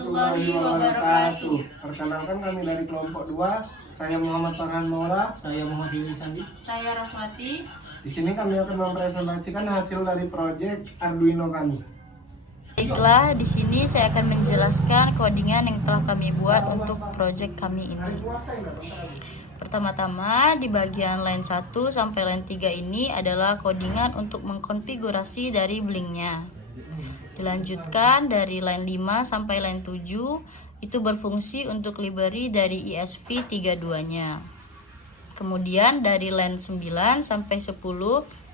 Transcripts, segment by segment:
warahmatullahi wabarakatuh. Perkenalkan kami dari kelompok 2. Saya Muhammad Farhan Maura. Saya Muhammad Hilmi Sandi. Saya Roswati. Di sini kami akan mempresentasikan hasil dari proyek Arduino kami. Baiklah, di sini saya akan menjelaskan codingan yang telah kami buat untuk proyek kami ini. Pertama-tama di bagian line 1 sampai line 3 ini adalah codingan untuk mengkonfigurasi dari blinknya. Dilanjutkan dari line 5 sampai line 7 itu berfungsi untuk library dari ESP32-nya. Kemudian dari line 9 sampai 10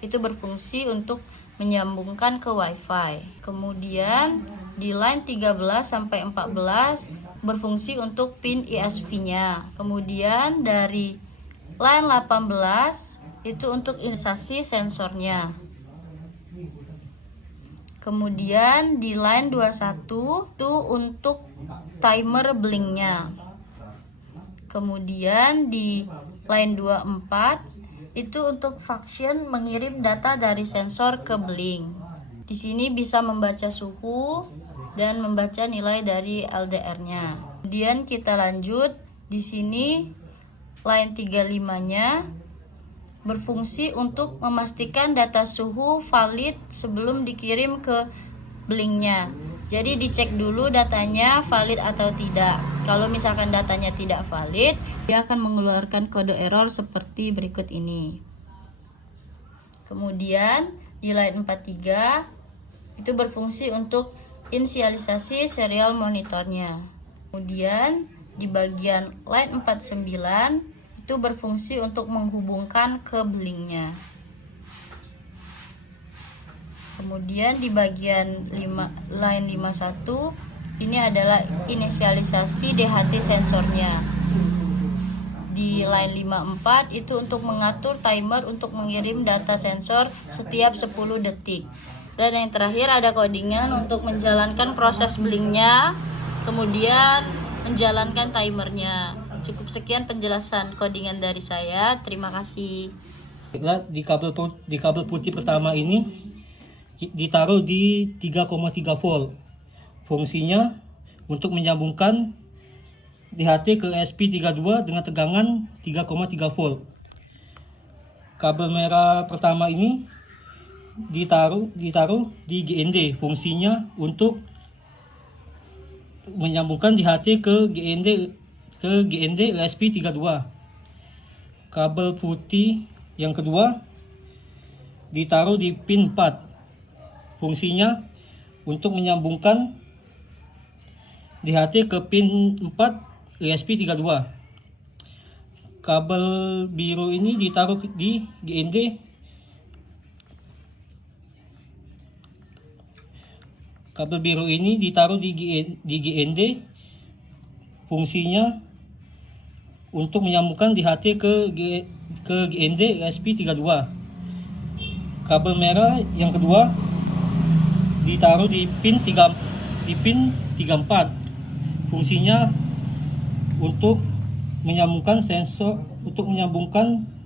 itu berfungsi untuk menyambungkan ke WiFi. Kemudian di line 13 sampai 14 berfungsi untuk pin ESP-nya. Kemudian dari line 18 itu untuk instasi sensornya. Kemudian di line 21 itu untuk timer blinknya. Kemudian di line 24 itu untuk function mengirim data dari sensor ke blink. Di sini bisa membaca suhu dan membaca nilai dari LDR-nya. Kemudian kita lanjut di sini line 35-nya berfungsi untuk memastikan data suhu valid sebelum dikirim ke blinknya. Jadi dicek dulu datanya valid atau tidak. Kalau misalkan datanya tidak valid, dia akan mengeluarkan kode error seperti berikut ini. Kemudian di line 43 itu berfungsi untuk inisialisasi serial monitornya. Kemudian di bagian line 49 itu berfungsi untuk menghubungkan ke blinknya. Kemudian di bagian line 51 ini adalah inisialisasi DHT sensornya. Di line 54 itu untuk mengatur timer untuk mengirim data sensor setiap 10 detik. Dan yang terakhir ada codingan untuk menjalankan proses blinknya, kemudian menjalankan timernya. Cukup sekian penjelasan codingan dari saya. Terima kasih. Di kabel putih pertama ini ditaruh di 3,3 volt. Fungsinya untuk menyambungkan DHT ke ESP32 dengan tegangan 3,3 volt. Kabel merah pertama ini ditaruh di GND. Fungsinya untuk menyambungkan DHT ke GND ESP32. Kabel putih yang kedua ditaruh di pin 4. Fungsinya untuk menyambungkan DHT ke pin 4 ESP32. Kabel biru ini ditaruh di GND. Kabel biru ini ditaruh di GND. Fungsinya untuk menyambungkan DHT ke GND ESP32. Kabel merah yang kedua ditaruh di pin 34. Fungsinya untuk menyambungkan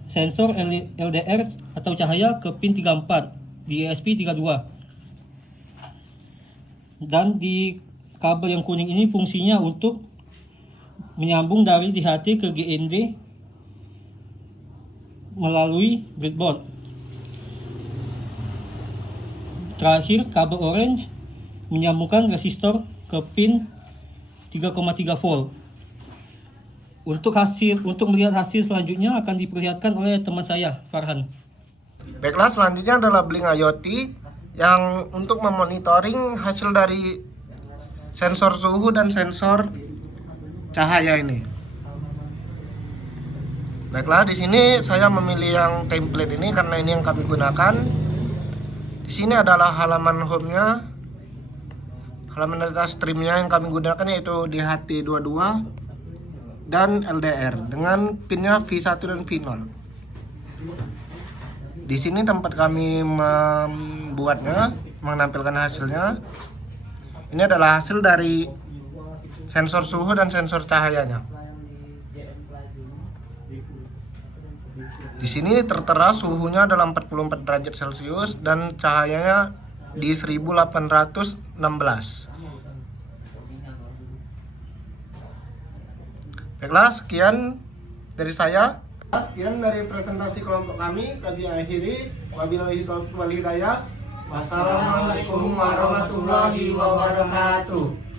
sensor LDR atau cahaya ke pin 34 di ESP32. Dan di kabel yang kuning ini fungsinya untuk menyambung dari DHT ke GND melalui breadboard. Terakhir, kabel orange menyambungkan resistor ke pin 3,3 volt. Untuk melihat hasil selanjutnya akan diperlihatkan oleh teman saya, Farhan. Baiklah, selanjutnya adalah Blink IoT yang untuk memonitoring hasil dari sensor suhu dan sensor cahaya ini. Baiklah, di sini saya memilih yang template ini karena ini yang kami gunakan. Di sini adalah halaman home-nya, halaman data stream-nya yang kami gunakan yaitu DHT22 dan LDR dengan pinnya V1 dan V0. Di sini tempat kami membuatnya, menampilkan hasilnya. Ini adalah hasil dari sensor suhu dan sensor cahayanya. Di sini tertera suhunya adalah 44 derajat Celcius dan cahayanya di 1816. Baiklah, sekian dari saya. Sekian dari presentasi kelompok kami akhiri. Wabillahi taufiq wal hidayah. Wassalamualaikum warahmatullahi wabarakatuh.